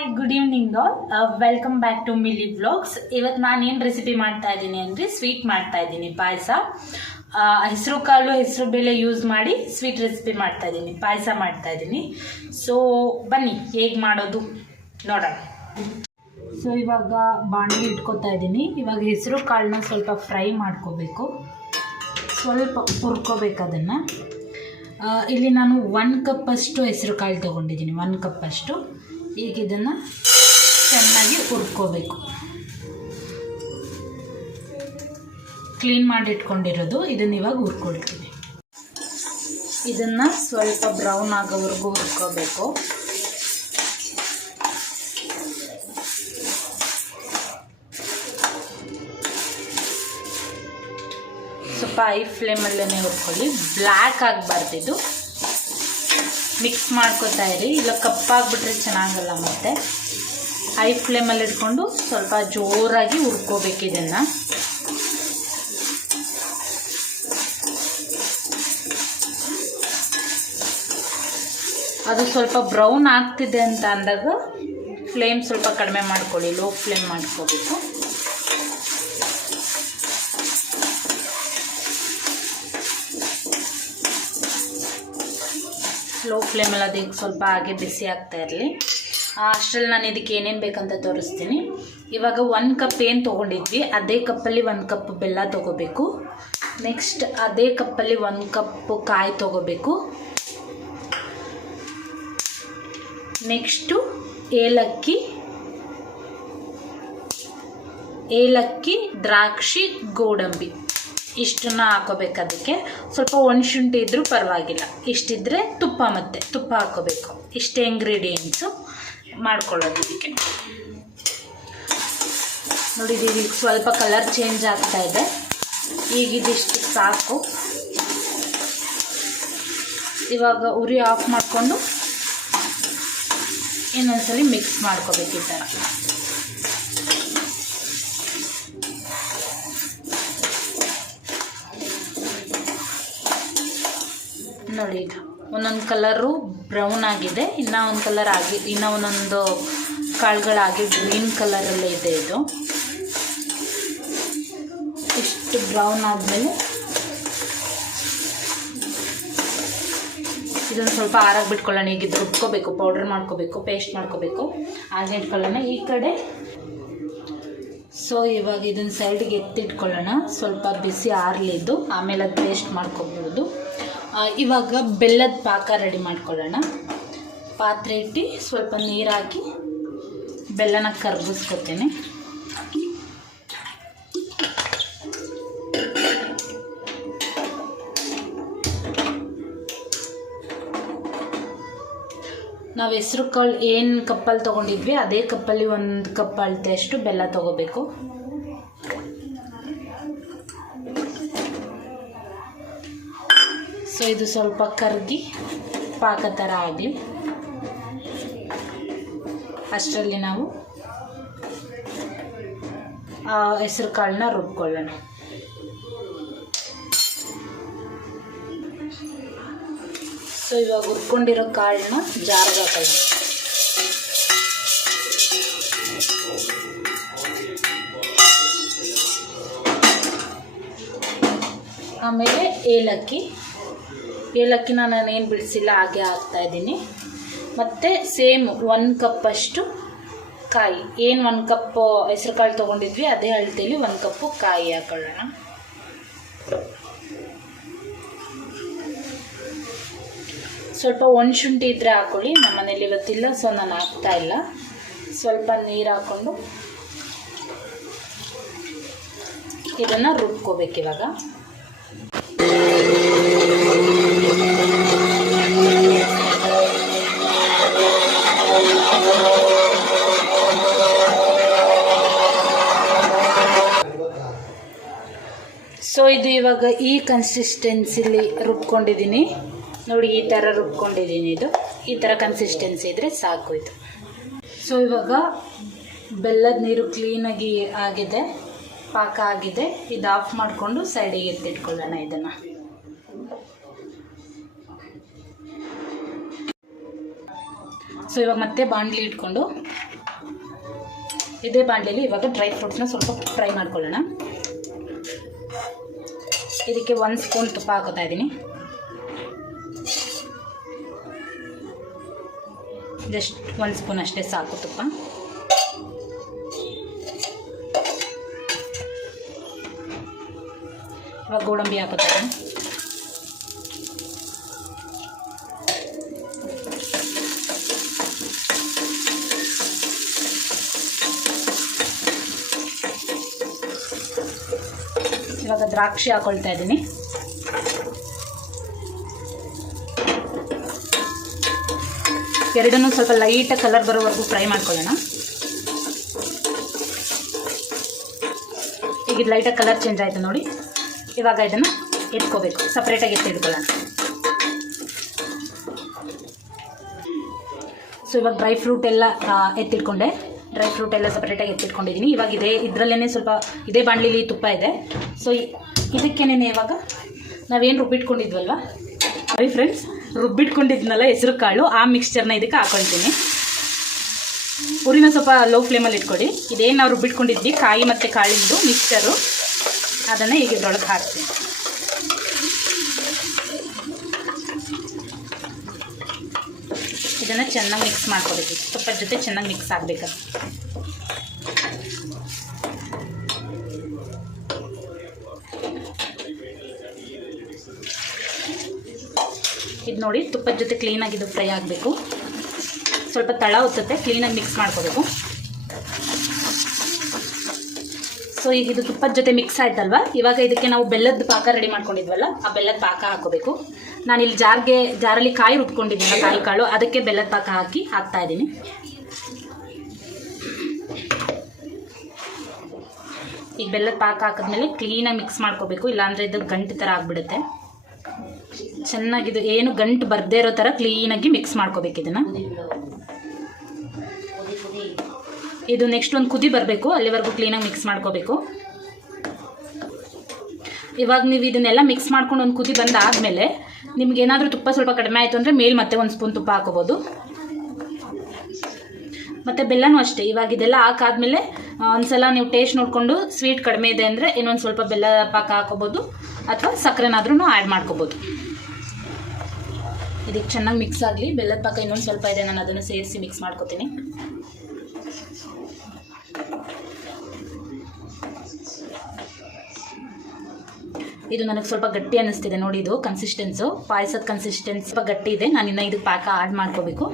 Hi good evening all welcome back to Mili blogs ಇವತ್ತು ನಾನು ಏನು ರೆಸಿಪಿ ಮಾಡ್ತಾ ಇದ್ದೀನಿ ಅಂದರೆ ಸ್ವೀಟ್ ಮಾಡ್ತಾ ಇದ್ದೀನಿ, ಪಾಯಸ. ಹೆಸರು ಕಾಳು, ಹೆಸರು ಬೇಳೆ ಯೂಸ್ ಮಾಡಿ ಸ್ವೀಟ್ ರೆಸಿಪಿ ಮಾಡ್ತಾ ಇದ್ದೀನಿ, ಪಾಯಸ ಮಾಡ್ತಾ ಇದ್ದೀನಿ. ಸೊ ಬನ್ನಿ, ಹೇಗೆ ಮಾಡೋದು ನೋಡೋಣ. ಸೊ ಇವಾಗ ಬಾಣಲಿ ಇಟ್ಕೊತಾ ಇದ್ದೀನಿ. ಇವಾಗ ಹೆಸರು ಕಾಳನ್ನ ಸ್ವಲ್ಪ ಫ್ರೈ ಮಾಡ್ಕೋಬೇಕು. ಸ್ವಲ್ಪ ಹುರ್ಕೋಬೇಕು ಅದನ್ನು. ಇಲ್ಲಿ ನಾನು ಒನ್ ಕಪ್ಪಷ್ಟು ಹೆಸರು ಕಾಳು ತೊಗೊಂಡಿದ್ದೀನಿ ಒನ್ ಕಪ್ಪಷ್ಟು ಈಗ ಇದನ್ನು ಚೆನ್ನಾಗಿ ಹುರ್ಕೋಬೇಕು. ಕ್ಲೀನ್ ಮಾಡಿ ಇಟ್ಕೊಂಡಿರೋದು ಇದನ್ನು ಇವಾಗ ಹುರ್ಕೊಳ್ತೀವಿ. ಇದನ್ನು ಸ್ವಲ್ಪ ಬ್ರೌನ್ ಆಗೋವರೆಗೂ ಹುರ್ಕೋಬೇಕು. ಸ್ವಲ್ಪ ಐ ಫ್ಲೇಮಲ್ಲೇ ಹುರ್ಕೊಳ್ಳಿ. ಬ್ಲ್ಯಾಕ್ ಆಗಬಾರ್ದು ಇದು ಮಿಕ್ಸ್ ಮಾಡ್ಕೋತಾ ಇರಿ. ಇಲ್ಲ ಕಪ್ಪಾಗ್ಬಿಟ್ರೆ ಚೆನ್ನಾಗಲ್ಲ ಮತ್ತೆ. ಹೈ ಫ್ಲೇಮಲ್ಲಿ ಇಟ್ಕೊಂಡು ಸ್ವಲ್ಪ ಜೋರಾಗಿ ಹುರ್ಕೋಬೇಕು ಇದನ್ನು. ಅದು ಸ್ವಲ್ಪ ಬ್ರೌನ್ ಆಗ್ತಿದೆ ಅಂತ ಅಂದಾಗ ಫ್ಲೇಮ್ ಸ್ವಲ್ಪ ಕಡಿಮೆ ಮಾಡ್ಕೊಳ್ಳಿ. ಲೋ ಫ್ಲೇಮ್ ಮಾಡ್ಕೋಬೇಕು. ಲೋ ಫ್ಲೇಮಲ್ಲಿ ಅದಕ್ಕೆ ಸ್ವಲ್ಪ ಹಾಗೆ ಬಿಸಿ ಆಗ್ತಾ ಇರಲಿ. ಅಷ್ಟರಲ್ಲಿ ನಾನು ಇದಕ್ಕೆ ಏನೇನು ಬೇಕಂತ ತೋರಿಸ್ತೀನಿ. ಇವಾಗ ಒಂದು ಕಪ್ ಏನು ತೊಗೊಂಡಿದ್ವಿ, ಅದೇ ಕಪ್ಪಲ್ಲಿ ಒಂದು ಕಪ್ ಬೆಲ್ಲ ತೊಗೋಬೇಕು. ನೆಕ್ಸ್ಟ್ ಅದೇ ಕಪ್ಪಲ್ಲಿ ಒಂದು ಕಪ್ ಕಾಯಿ ತೊಗೋಬೇಕು. ನೆಕ್ಸ್ಟು ಏಲಕ್ಕಿ ಏಲಕ್ಕಿ, ದ್ರಾಕ್ಷಿ, ಗೋಡಂಬಿ. ಇಷ್ಟನ್ನ ಹಾಕೋಬೇಕು ಅದಕ್ಕೆ. ಸ್ವಲ್ಪ ಒಣಶುಂಠಿ ಇದ್ದರೂ ಪರವಾಗಿಲ್ಲ. ಇಷ್ಟಿದ್ರೆ ತುಪ್ಪ ಮತ್ತೆ. ತುಪ್ಪ ಹಾಕೋಬೇಕು. ಇಷ್ಟೇ ಇಂಗ್ರೀಡಿಯೆಂಟ್ಸು ಮಾಡ್ಕೊಳ್ಳೋದು ಇದಕ್ಕೆ. ನೋಡಿದ್ದೀವಿ ಸ್ವಲ್ಪ ಕಲರ್ ಚೇಂಜ್ ಆಗ್ತಾ ಇದೆ. ಈಗ ಇದಿಷ್ಟು ಸಾಕು. ಇವಾಗ ಉರಿ ಆಫ್ ಮಾಡಿಕೊಂಡು ಇನ್ನೊಂದ್ಸಲಿ ಮಿಕ್ಸ್ ಮಾಡ್ಕೋಬೇಕು ಈ ಥರ. ನೋಡಿ ಒಂದೊಂದು ಕಲರು ಬ್ರೌನ್ ಆಗಿದೆ. ಇನ್ನೂ ಒಂದು ಕಲರ್ ಆಗಿ, ಇನ್ನೂ ಒಂದೊಂದು ಕಾಳುಗಳಾಗಿ ಗ್ರೀನ್ ಕಲರಲ್ಲೇ ಇದೆ ಇದು. ಇಷ್ಟು ಬ್ರೌನ್ ಆದಮೇಲೆ ಇದನ್ನು ಸ್ವಲ್ಪ ಆರಾಗಿ ಬಿಟ್ಕೊಳ್ಳೋಣ. ಈಗ ಇದು ರುಬ್ಕೋಬೇಕು ಪೌಡ್ರ್ ಮಾಡ್ಕೋಬೇಕು ಪೇಸ್ಟ್ ಮಾಡ್ಕೋಬೇಕು. ಹಾಗೆ ಇಟ್ಕೊಳ್ಳೋಣ ಈ ಕಡೆ. ಸೊ ಇವಾಗ ಇದನ್ನು ಸೈಡಿಗೆ ಎತ್ತಿಟ್ಕೊಳ್ಳೋಣ. ಸ್ವಲ್ಪ ಬಿಸಿ ಆರಲಿದ್ದು, ಆಮೇಲೆ ಅದು ಪೇಸ್ಟ್ ಮಾಡ್ಕೊಬೋದು ಇವಾಗ ಬೆಲ್ಲದ ಪಾಕ ರೆಡಿ ಮಾಡ್ಕೊಳ್ಳೋಣ. ಪಾತ್ರೆ ಇಟ್ಟು ಸ್ವಲ್ಪ ನೀರು ಹಾಕಿ ಬೆಲ್ಲನ ಕರ್ಗಿಸ್ಕೊತೇನೆ. ನಾವು ಹೆಸ್ರು ಕಾಳು ಏನು ಕಪ್ಪಲ್ಲಿ ತೊಗೊಂಡಿದ್ವಿ, ಅದೇ ಕಪ್ಪಲ್ಲಿ ಒಂದು ಕಪ್ ಅಳತೆ ಅಷ್ಟು ಬೆಲ್ಲ ತೊಗೋಬೇಕು. ಸೊ ಇದು ಸ್ವಲ್ಪ ಕರಗಿ ಪಾಕ ಥರ ಆಗಲಿ. ಅಷ್ಟರಲ್ಲಿ ನಾವು ಹೆಸರು ಕಾಳನ್ನ ರುಬ್ಕೊಳ್ಳೋಣ. ಸೊ ಇವಾಗ ಹುರ್ಕೊಂಡಿರೋ ಕಾಳನ್ನ ಜಾರ್ಗ ಹಾಕೊಳ್ಳೋಣ. ಆಮೇಲೆ ಏಲಕ್ಕಿ ಏಲಕ್ಕಿನ ನಾನೇನು ಬಿಡಿಸಿಲ್ಲ, ಹಾಗೆ ಹಾಕ್ತಾಯಿದ್ದೀನಿ ಮತ್ತು ಸೇಮ್ ಒಂದು ಕಪ್ಪಷ್ಟು ಕಾಯಿ. ಏನು ಒಂದು ಕಪ್ಪು ಹೆಸ್ರು ಕಾಳು ತೊಗೊಂಡಿದ್ವಿ, ಅದೇ ಅಳತೆಯಲ್ಲಿ ಒಂದು ಕಪ್ಪು ಕಾಯಿ ಹಾಕೊಳ್ಳೋಣ. ಸ್ವಲ್ಪ ಒಣಶುಂಠಿ ಇದ್ದರೆ ಹಾಕೊಳ್ಳಿ, ನಮ್ಮ ಮನೇಲಿ ಇವತ್ತಿಲ್ಲ ಸೊ ನಾನು ಹಾಕ್ತಾ ಇಲ್ಲ. ಸ್ವಲ್ಪ ನೀರು ಹಾಕ್ಕೊಂಡು ಇದನ್ನು ರುಬ್ಕೋಬೇಕು ಇವಾಗ. ಇದು ಇವಾಗ ಈ ಕನ್ಸಿಸ್ಟೆನ್ಸಿಲಿ ರುಬ್ಕೊಂಡಿದ್ದೀನಿ ನೋಡಿ, ಈ ಥರ ರುಬ್ಕೊಂಡಿದ್ದೀನಿ ಇದು. ಈ ಥರ ಕನ್ಸಿಸ್ಟೆನ್ಸಿ ಇದ್ದರೆ ಸಾಕು ಇದು. ಸೊ ಇವಾಗ ಬೆಲ್ಲದ ನೀರು ಕ್ಲೀನಾಗಿ ಆಗಿದೆ, ಪಾಕ ಆಗಿದೆ. ಇದು ಆಫ್ ಮಾಡಿಕೊಂಡು ಸೈಡಿಗೆ ಎತ್ತಿಟ್ಕೊಳ್ಳೋಣ ಇದನ್ನು. ಸೊ ಇವಾಗ ಮತ್ತೆ ಬಾಣಲಿ ಇಟ್ಕೊಂಡು, ಇದೇ ಬಾಣಲೆಯಲ್ಲಿ ಇವಾಗ ಡ್ರೈ ಫ್ರೂಟ್ಸ್ನ ಸ್ವಲ್ಪ ಫ್ರೈ ಮಾಡ್ಕೊಳ್ಳೋಣ. ಇದಕ್ಕೆ ಒಂದು ಸ್ಪೂನ್ ತುಪ್ಪ ಹಾಕೋತಾ ಇದ್ದೀನಿ. ಜಸ್ಟ್ ಒಂದು ಸ್ಪೂನ್ ಅಷ್ಟೇ ಸಾಕು ತುಪ್ಪ. ಇವಾಗ ಗೋಡಂಬಿ ಹಾಕೋತಾ ಇದ್ದೀನಿ ಇವಾಗ ದ್ರಾಕ್ಷಿ ಹಾಕೊಳ್ತಾ ಇದ್ದೀನಿ. ಎರಡನ್ನೂ ಸ್ವಲ್ಪ ಲೈಟ್ ಕಲರ್ ಬರೋವರೆಗೂ ಫ್ರೈ ಮಾಡ್ಕೊಳ್ಳೋಣ. ಈಗ ಇದು ಲೈಟಾಗಿ ಕಲರ್ ಚೇಂಜ್ ಆಯಿತು ನೋಡಿ. ಇವಾಗ ಇದನ್ನು ಎತ್ಕೋಬೇಕು. ಸಪ್ರೇಟಾಗಿ ಎತ್ತಿಟ್ಕೊಳ್ಳೋಣ ಸೊ ಇವಾಗ ಡ್ರೈ ಫ್ರೂಟ್ ಎಲ್ಲ ಎತ್ತಿಟ್ಕೊಂಡೆ. ಡ್ರೈ ಫ್ರೂಟ್ ಎಲ್ಲ ಸಪ್ರೇಟಾಗಿ ಎತ್ತಿಟ್ಕೊಂಡಿದ್ದೀನಿ ಇವಾಗ ಇದೇ ಇದರಲ್ಲೇ ಸ್ವಲ್ಪ ಇದೇ ಬಾಣಲಿಲಿ ತುಪ್ಪ ಇದೆ. ಸೊ ಇದಕ್ಕೇನೆ ಇವಾಗ ನಾವೇನು ರುಬ್ಬಿಟ್ಕೊಂಡಿದ್ವಲ್ವ? ಸರಿ ಫ್ರೆಂಡ್ಸ್ ರುಬ್ಬಿಟ್ಕೊಂಡಿದ್ನಲ್ಲ ಹೆಸರು ಕಾಳು, ಆ ಮಿಕ್ಸ್ಚರ್ನ ಇದಕ್ಕೆ ಹಾಕೊಳ್ತೀನಿ. ಊರಿನ ಸ್ವಲ್ಪ ಲೋ ಫ್ಲೇಮಲ್ಲಿ ಇಟ್ಕೊಡಿ. ಇದೇನು ನಾವು ರುಬ್ಬಿಟ್ಕೊಂಡಿದ್ವಿ, ಕಾಯಿ ಮತ್ತು ಕಾಳಿಂದು ಮಿಕ್ಸ್ಚರು ಅದನ್ನು ಈಗ ಇದ್ರೊಳಗೆ ಹಾಕ್ತೀನಿ. ಇದನ್ನು ಚೆನ್ನಾಗಿ ಮಿಕ್ಸ್ ಮಾಡ್ಕೋಬೇಕು ತುಪ್ಪದ ಜೊತೆ ಚೆನ್ನಾಗಿ ಮಿಕ್ಸ್ ಆಗಬೇಕು ಇದು ನೋಡಿ ತುಪ್ಪದ ಜೊತೆ ಕ್ಲೀನಾಗಿ ಇದು ಫ್ರೈ ಆಗಬೇಕು. ಸ್ವಲ್ಪ ತಳ ಹೊತ್ತುತ್ತೆ ಕ್ಲೀನಾಗಿ ಮಿಕ್ಸ್ ಮಾಡ್ಕೋಬೇಕು. ಸೊ ಈಗ ಇದು ತುಪ್ಪದ ಜೊತೆ ಮಿಕ್ಸ್ ಆಯ್ತಲ್ವಾ? ಇವಾಗ ಇದಕ್ಕೆ ನಾವು ಬೆಲ್ಲದ ಪಾಕ ರೆಡಿ ಮಾಡ್ಕೊಂಡಿದ್ವಲ್ಲ, ಆ ಬೆಲ್ಲದ ಪಾಕ ಹಾಕೋಬೇಕು ನಾನು ಇಲ್ಲಿ ಜಾರ್ಗೆ, ಜಾರಲ್ಲಿ ಕಾಯಿ ರುಬ್ಕೊಂಡಿದ್ದೀನಿ ಕಾಯಿ ಕಾಳು. ಅದಕ್ಕೆ ಬೆಲ್ಲದ ಪಾಕ ಹಾಕಿ ಹಾಕ್ತಾ ಇದ್ದೀನಿ. ಈಗ ಬೆಲ್ಲದ ಪಾಕ ಹಾಕಿದ್ಮೇಲೆ ಕ್ಲೀನಾಗಿ ಮಿಕ್ಸ್ ಮಾಡ್ಕೋಬೇಕು. ಇಲ್ಲಾಂದರೆ ಇದು ಗಂಟು ಥರ ಆಗಿಬಿಡುತ್ತೆ. ಚೆನ್ನಾಗಿದು ಏನು ಗಂಟು ಬರ್ದೇ ಇರೋ ಥರ ಕ್ಲೀನಾಗಿ ಮಿಕ್ಸ್ ಮಾಡ್ಕೋಬೇಕು ಇದನ್ನು. ಇದು ನೆಕ್ಸ್ಟ್ ಒಂದು ಕುದಿ ಬರಬೇಕು. ಅಲ್ಲಿವರೆಗೂ ಕ್ಲೀನಾಗಿ ಮಿಕ್ಸ್ ಮಾಡ್ಕೋಬೇಕು. ಇವಾಗ ನೀವು ಇದನ್ನೆಲ್ಲ ಮಿಕ್ಸ್ ಮಾಡ್ಕೊಂಡು ಒಂದು ಕುದಿ ಬಂದಾದಮೇಲೆ ನಿಮ್ಗೆ ಏನಾದರೂ ತುಪ್ಪ ಸ್ವಲ್ಪ ಕಡಿಮೆ ಆಯಿತು ಅಂದರೆ ಮೇಲೆ ಮತ್ತೆ ಒಂದು ಸ್ಪೂನ್ ತುಪ್ಪ ಹಾಕೋಬೋದು. ಮತ್ತು ಬೆಲ್ಲನೂ ಅಷ್ಟೇ, ಇವಾಗ ಇದೆಲ್ಲ ಹಾಕಾದ್ಮೇಲೆ ಒಂದ್ಸಲ ನೀವು ಟೇಸ್ಟ್ ನೋಡಿಕೊಂಡು ಸ್ವೀಟ್ ಕಡಿಮೆ ಇದೆ ಅಂದರೆ ಇನ್ನೊಂದು ಸ್ವಲ್ಪ ಬೆಲ್ಲ ಪಾಕ ಹಾಕೋಬೋದು, ಅಥವಾ ಸಕ್ಕರೆನಾದ್ರೂ ಆ್ಯಡ್ ಮಾಡ್ಕೋಬೋದು. ಇದಕ್ಕೆ ಚೆನ್ನಾಗಿ ಮಿಕ್ಸ್ ಆಗಲಿ, ಬೆಲ್ಲದ ಪಾಕ ಇನ್ನೊಂದು ಸ್ವಲ್ಪ ಇದೆ, ನಾನು ಅದನ್ನು ಸೇರಿಸಿ ಮಿಕ್ಸ್ ಮಾಡ್ಕೋತೀನಿ. ಇದು ನನಗೆ ಸ್ವಲ್ಪ ಗಟ್ಟಿ ಅನ್ನಿಸ್ತಿದೆ ನೋಡಿ ಇದು ಕನ್ಸಿಸ್ಟೆನ್ಸು ಪಾಯಸದ ಕನ್ಸಿಸ್ಟೆನ್ಸ್ ಸ್ವಲ್ಪ ಗಟ್ಟಿ ಇದೆ. ನಾನು ಇನ್ನು ಇದಕ್ಕೆ ಪಾಕ ಆ್ಯಡ್ ಮಾಡ್ಕೋಬೇಕು.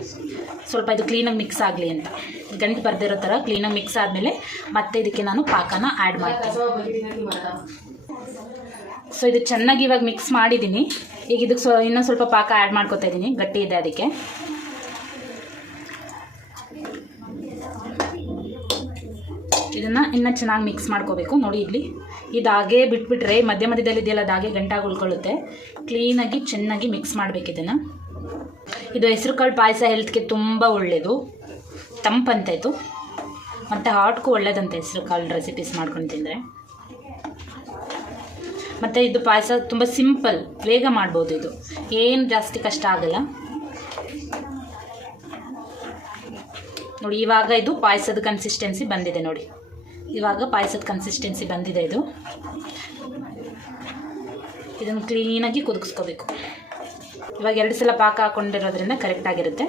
ಸ್ವಲ್ಪ ಇದು ಕ್ಲೀನಾಗಿ ಮಿಕ್ಸ್ ಆಗಲಿ ಅಂತ. ಗಂಟು ಬರ್ದಿರೋ ಥರ ಕ್ಲೀನಾಗಿ ಮಿಕ್ಸ್ ಆದಮೇಲೆ ಮತ್ತೆ ಇದಕ್ಕೆ ನಾನು ಪಾಕನ ಆ್ಯಡ್ ಮಾಡ್ತೀನಿ. ಸೊ ಇದು ಚೆನ್ನಾಗಿ ಇವಾಗ ಮಿಕ್ಸ್ ಮಾಡಿದ್ದೀನಿ ಈಗ ಇದಕ್ಕೆ ಸ್ವ ಇನ್ನೊಂದು ಸ್ವಲ್ಪ ಪಾಕ ಆ್ಯಡ್ ಮಾಡ್ಕೊತಾ ಇದ್ದೀನಿ ಗಟ್ಟಿ ಇದೆ ಅದಕ್ಕೆ. ಇದನ್ನು ಇನ್ನೂ ಚೆನ್ನಾಗಿ ಮಿಕ್ಸ್ ಮಾಡ್ಕೋಬೇಕು. ನೋಡಿ ಇಲ್ಲಿ. ಇದು ಹಾಗೇ ಬಿಟ್ಬಿಟ್ರೆ ಮಧ್ಯ ಮಧ್ಯದಲ್ಲಿ ಇದೆಯಲ್ಲ ಅದು ಹಾಗೆ ಗಂಟಾಗಿ ಉಳ್ಕೊಳ್ಳುತ್ತೆ. ಕ್ಲೀನಾಗಿ ಚೆನ್ನಾಗಿ ಮಿಕ್ಸ್ ಮಾಡಬೇಕು ಇದು ಹೆಸರು ಕಾಳು ಪಾಯಸ ಹೆಲ್ತ್ಗೆ ತುಂಬ ಒಳ್ಳೆಯದು ತಂಪಂತ ಇದು ಮತ್ತು ಹಾರ್ಟ್ಗೂ ಒಳ್ಳೇದಂತೆ ಹೆಸರು ಕಾಳು ರೆಸಿಪೀಸ್ ಮಾಡ್ಕೊಂಡು ತಿಂದರೆ. ಮತ್ತು ಇದು ಪಾಯಸ ತುಂಬ ಸಿಂಪಲ್ ಬೇಗ ಮಾಡ್ಬೋದು ಇದು. ಏನು ಜಾಸ್ತಿ ಕಷ್ಟ ಆಗಲ್ಲ. ನೋಡಿ, ಇವಾಗ ಇದು ಪಾಯಸದ ಕನ್ಸಿಸ್ಟೆನ್ಸಿ ಬಂದಿದೆ ನೋಡಿ. ಇವಾಗ ಪಾಯಸದ ಕನ್ಸಿಸ್ಟೆನ್ಸಿ ಬಂದಿದೆ ಇದು. ಇದನ್ನು ಕ್ಲೀನಾಗಿ ಕುದಿಸ್ಕೋಬೇಕು. ಇವಾಗ ಎರಡು ಸಲ ಪಾಕ ಹಾಕ್ಕೊಂಡಿರೋದ್ರಿಂದ ಕರೆಕ್ಟಾಗಿರುತ್ತೆ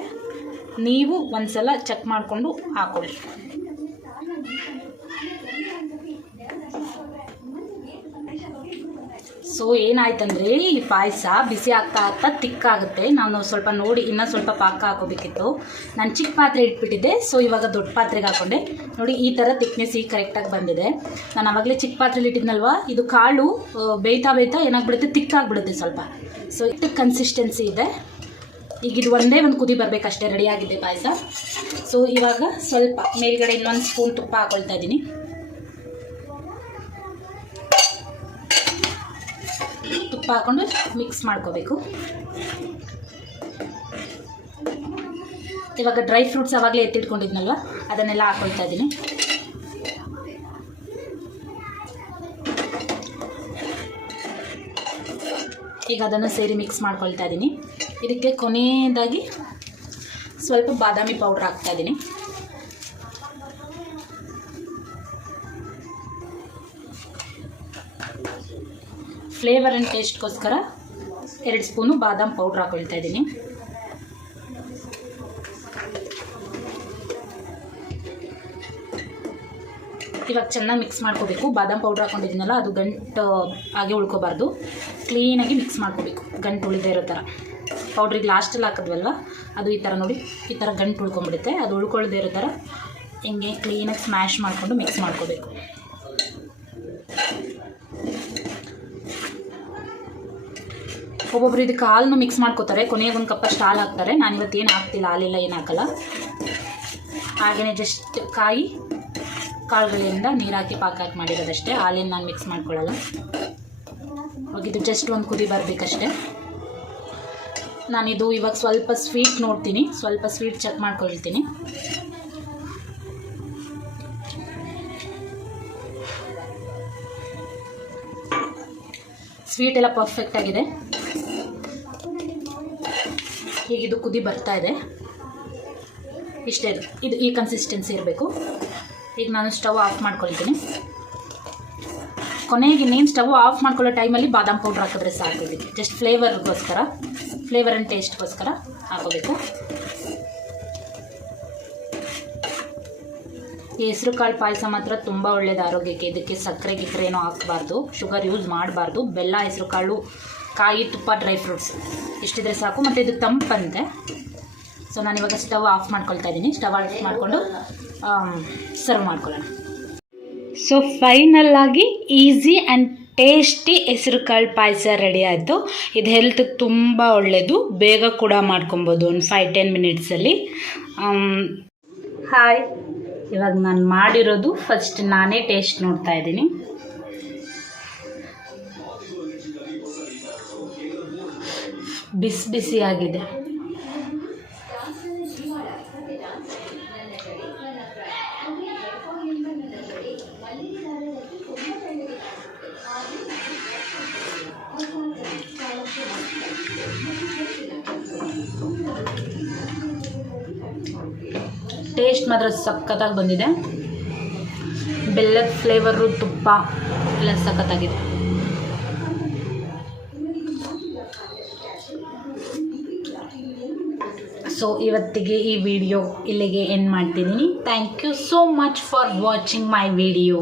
ನೀವು ಒಂದು ಸಲ ಚೆಕ್ ಮಾಡಿಕೊಂಡು ಹಾಕೊಳ್ಳಿ. ಸೊ ಏನಾಯ್ತಂದ್ರೆ, ಈ ಪಾಯಸ ಬಿಸಿ ಆಗ್ತಾ ಆಗ್ತಾ ತಿಕ್ಕಾಗುತ್ತೆ ನಾನು ಸ್ವಲ್ಪ ನೋಡಿ, ಇನ್ನೂ ಸ್ವಲ್ಪ ಪಾಕ ಹಾಕೋಬೇಕಿತ್ತು. ನಾನು ಚಿಕ್ಕ ಪಾತ್ರೆ ಇಟ್ಬಿಟ್ಟಿದ್ದೆ. ಸೊ ಇವಾಗ ದೊಡ್ಡ ಪಾತ್ರೆಗೆ ಹಾಕೊಂಡೆ. ನೋಡಿ, ಈ ಥರ ತಿಕ್ನೆಸ್ ಈಗ ಕರೆಕ್ಟಾಗಿ ಬಂದಿದೆ. ನಾನು ಆವಾಗಲೇ ಚಿಕ್ಕ ಪಾತ್ರೆಲಿ ಇಟ್ಟಿದ್ನಲ್ವಾ? ಇದು ಕಾಳು ಬೇಯ್ತಾ ಬೇಯ್ತಾ ಏನಾಗ್ಬಿಡುತ್ತೆ? ತಿಕ್ಕಾಗ್ಬಿಡುತ್ತೆ ಸ್ವಲ್ಪ. ಸೊ ಇಷ್ಟು ಕನ್ಸಿಸ್ಟೆನ್ಸಿ ಇದೆ. ಈಗ ಇದು ಒಂದೇ ಒಂದು ಕುದಿ ಬರಬೇಕಷ್ಟೇ. ರೆಡಿಯಾಗಿದೆ ಪಾಯಸ. ಸೊ ಇವಾಗ ಸ್ವಲ್ಪ ಮೇಲ್ಗಡೆ ಇನ್ನೊಂದು ಸ್ಪೂನ್ ತುಪ್ಪ ಹಾಕೊಳ್ತಾ ಇದ್ದೀನಿ. ತುಪ್ಪ ಹಾಕ್ಕೊಂಡು ಮಿಕ್ಸ್ ಮಾಡ್ಕೋಬೇಕು. ಇವಾಗ ಡ್ರೈ ಫ್ರೂಟ್ಸ್ ಅವಾಗಲೇ ಎತ್ತಿಟ್ಕೊಂಡಿದ್ನಲ್ವ? ಅದನ್ನೆಲ್ಲ ಹಾಕೊಳ್ತಾ ಇದ್ದೀನಿ. ಈಗ ಅದನ್ನು ಸೇರಿ ಮಿಕ್ಸ್ ಮಾಡ್ಕೊಳ್ತಾ ಇದ್ದೀನಿ. ಇದಕ್ಕೆ ಕೊನೆಯದಾಗಿ ಸ್ವಲ್ಪ ಬಾದಾಮಿ ಪೌಡ್ರ್ ಹಾಕ್ತಾ ಇದ್ದೀನಿ. ಫ್ಲೇವರ್ ಆ್ಯಂಡ್ ಟೇಸ್ಟ್ಗೋಸ್ಕರ ಎರಡು ಸ್ಪೂನು ಬಾದಾಮ್ ಪೌಡ್ರ್ ಹಾಕೊಳ್ತಾ ಇದ್ದೀನಿ. ಇವಾಗ ಚೆನ್ನಾಗಿ ಮಿಕ್ಸ್ ಮಾಡ್ಕೋಬೇಕು. ಬಾದಾಮ್ ಪೌಡ್ರ್ ಹಾಕೊಂಡಿದ್ದೀನಲ್ಲ, ಅದು ಗಂಟು ಹಾಗೆ ಉಳ್ಕೋಬಾರ್ದು. ಕ್ಲೀನಾಗಿ ಮಿಕ್ಸ್ ಮಾಡ್ಕೋಬೇಕು. ಗಂಟು ಉಳಿದೇ ಇರೋ ಥರ. ಪೌಡ್ರಿಗೆ ಲಾಸ್ಟಲ್ಲಿ ಹಾಕಿದ್ವಲ್ವ? ಅದು ಈ ಥರ ನೋಡಿ, ಈ ಥರ ಗಂಟು ಉಳ್ಕೊಂಬಿಡುತ್ತೆ ಅದು ಉಳ್ಕೊಳ್ಳದೇ ಇರೋ ಥರ ಹಿಂಗೆ ಕ್ಲೀನಾಗಿ ಸ್ಮ್ಯಾಶ್ ಮಾಡಿಕೊಂಡು ಮಿಕ್ಸ್ ಮಾಡ್ಕೋಬೇಕು. ಒಬ್ಬೊಬ್ರು ಇದಕ್ಕೆ ಹಾಲನ್ನು ಮಿಕ್ಸ್ ಮಾಡ್ಕೋತಾರೆ. ಕೊನೆಗೆ ಒಂದು ಕಪ್ಪಷ್ಟು ಹಾಲು ಹಾಕ್ತಾರೆ. ನಾನು ಇವತ್ತು ಏನು ಹಾಕ್ತಿಲ್ಲ, ಹಾಲೆಲ್ಲ ಏನು ಹಾಕಲ್ಲ. ಹಾಗೆಯೇ ಜಸ್ಟ್ ಕಾಯಿ, ಕಾಳುಗಳಿಂದ ನೀರು ಹಾಕಿ ಪಾಕ ಹಾಕಿ ಮಾಡಿರೋದಷ್ಟೇ. ಹಾಲೇನು ನಾನು ಮಿಕ್ಸ್ ಮಾಡ್ಕೊಳ್ಳಲ್ಲ ಇದು ಜಸ್ಟ್ ಒಂದು ಕುದಿ ಬರಬೇಕಷ್ಟೇ. ನಾನಿದು ಇವಾಗ ಸ್ವಲ್ಪ ಸ್ವೀಟ್ ನೋಡ್ತೀನಿ. ಸ್ವಲ್ಪ ಸ್ವೀಟ್ ಚೆಕ್ ಮಾಡ್ಕೊಳ್ತೀನಿ. ಸ್ವೀಟ್ ಎಲ್ಲ ಪರ್ಫೆಕ್ಟ್ ಆಗಿದೆ. ಈಗ ಇದು ಕುದಿ ಬರ್ತಾ ಇದೆ. ಇಷ್ಟೇ ಇದು ಇದು ಈ ಕನ್ಸಿಸ್ಟೆನ್ಸಿ ಇರಬೇಕು. ಈಗ ನಾನು ಸ್ಟವ್ ಆಫ್ ಮಾಡ್ಕೊಳ್ತೀನಿ. ಕೊನೆಗೆ ಇನ್ನೇನು ಸ್ಟವ್ ಆಫ್ ಮಾಡ್ಕೊಳ್ಳೋ ಟೈಮಲ್ಲಿ ಬಾದಾಮ್ ಪೌಡ್ರ್ ಹಾಕಿದ್ರೆ ಸಾಕು ಇದಕ್ಕೆ ಜಸ್ಟ್ ಫ್ಲೇವರ್ಗೋಸ್ಕರ ಫ್ಲೇವರ್ ಆ್ಯಂಡ್ ಟೇಸ್ಟ್ಗೋಸ್ಕರ ಹಾಕೋಬೇಕು. ಈ ಹೆಸರು ಕಾಳು ಪಾಯಸ ಮಾತ್ರ ತುಂಬ ಒಳ್ಳೆಯದು ಆರೋಗ್ಯಕ್ಕೆ, ಇದಕ್ಕೆ ಸಕ್ಕರೆ, ಗಿಕ್ಕರೆ ಏನೋ ಹಾಕಬಾರ್ದು. ಶುಗರ್ ಯೂಸ್ ಮಾಡಬಾರ್ದು. ಬೆಲ್ಲ, ಹೆಸರು ಕಾಳು ಕಾಯಿ ತುಪ್ಪ ಡ್ರೈ ಫ್ರೂಟ್ಸ್ ಇಷ್ಟಿದ್ರೆ ಸಾಕು. ಮತ್ತು ಇದು ತಂಪಂತೆ. ಸೊ ನಾನು ಇವಾಗ ಸ್ಟವ್ ಆಫ್ ಮಾಡ್ಕೊಳ್ತಾ ಇದ್ದೀನಿ. ಸ್ಟವ್ ಆಫ್ ಮಾಡಿಕೊಂಡು ಸರ್ವ್ ಮಾಡ್ಕೊಳ್ಳೋಣ. ಸೊ ಫೈನಲ್ ಆಗಿ ಈಸಿ ಆ್ಯಂಡ್ ಟೇಸ್ಟಿ ಹೆಸರು ಕಾಳು ಪಾಯಸ ರೆಡಿ ಆಯಿತು. ಇದು ಹೆಲ್ತ್ಗೆ ತುಂಬ ಒಳ್ಳೆಯದು ಬೇಗ ಕೂಡ ಮಾಡ್ಕೊಬೋದು ಒಂದು ಫೈವ್ ಟೆನ್ ಮಿನಿಟ್ಸಲ್ಲಿ ಹಾಯ್ ಇವಾಗ ನಾನು ಮಾಡಿರೋದು ಫಸ್ಟ್ ನಾನೇ ಟೇಸ್ಟ್ ನೋಡ್ತಾ ಇದ್ದೀನಿ. ಬಿಸಿ ಬಿಸಿಯಾಗಿದೆ. ಟೇಸ್ಟ್ ಮಾತ್ರ ಸಖತ್ತಾಗಿ ಬಂದಿದೆ. ಬೆಲ್ಲದ ಫ್ಲೇವರು ತುಪ್ಪ ಎಲ್ಲ ಸಖತ್ತಾಗಿದೆ. ಸೊ ಇವತ್ತಿಗೆ ಈ ವಿಡಿಯೋ ಇಲ್ಲಿಗೆ ಎಂಡ್ ಮಾಡ್ತಿದ್ದೀನಿ thank you so much for watching my video